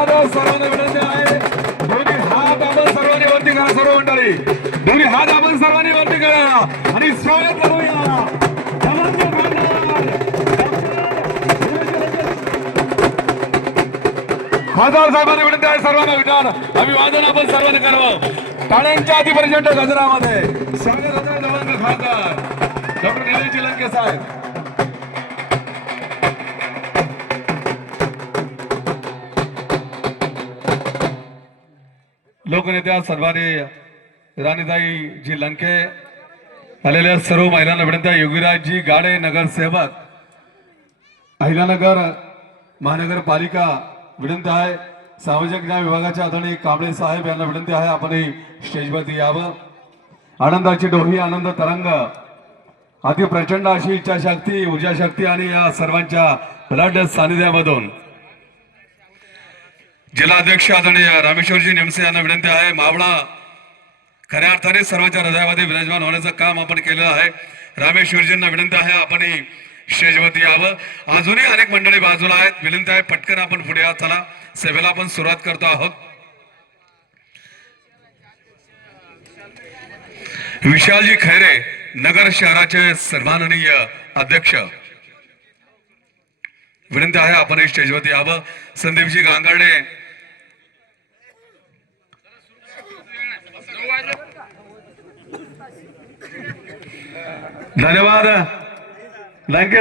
धन्यवाद सर्वांना विनंती आहे दोन्ही हात आपण सर्वांनी वरती करा सर्व मंडळी दोन्ही हात आपण सर्वांनी वरती करा आणि स्वागत करूया खासदार साहेबांना विनंती आहे सर्वांना विचार अभिवादन आपण सर्वांनी करावं टाळ्यांच्या आधी प्रचंड गजरामध्ये स्वागत होतं नवंग खासदार डॉक्टर निलेश लंके साहेब लोकनेत्या सन्माननीय राणीताई जी लंके आलेल्या सर्व महिलांना विनंती आहे योगीराजजी गाडे नगरसेवक अहिलानगर महानगरपालिका विनंती आहे सामाजिक न्याय विभागाच्या आदरणीय कांबळे साहेब यांना विनंती आहे आपण स्टेजवरती यावं आनंदाची डोही आनंद तरंग अति प्रचंड अशी इच्छाशक्ती ऊर्जाशक्ती आणि या सर्वांच्या ब्लड सानिध्यामधून जिल्हाध्यक्ष आदरणीय रामेश्वरजी निमसे यांना विनंती आहे मावळा खऱ्या अर्थाने सर्वांच्या हृदयामध्ये विराजमान होण्याचं काम आपण केलं आहे रामेश्वरजींना विनंती आहे आपण स्टेजवरती यावं अजूनही अनेक मंडळी बाजूला आहेत विनंती आहे पटकन आपण पुढे या चला सभेला आपण सुरुवात करतो आहोत विशालजी खैरे नगर शहराचे सन्माननीय अध्यक्ष विनंती आहे आपण स्टेजवरती यावं संदीपजी गांगर्डे धन्यवाद लंके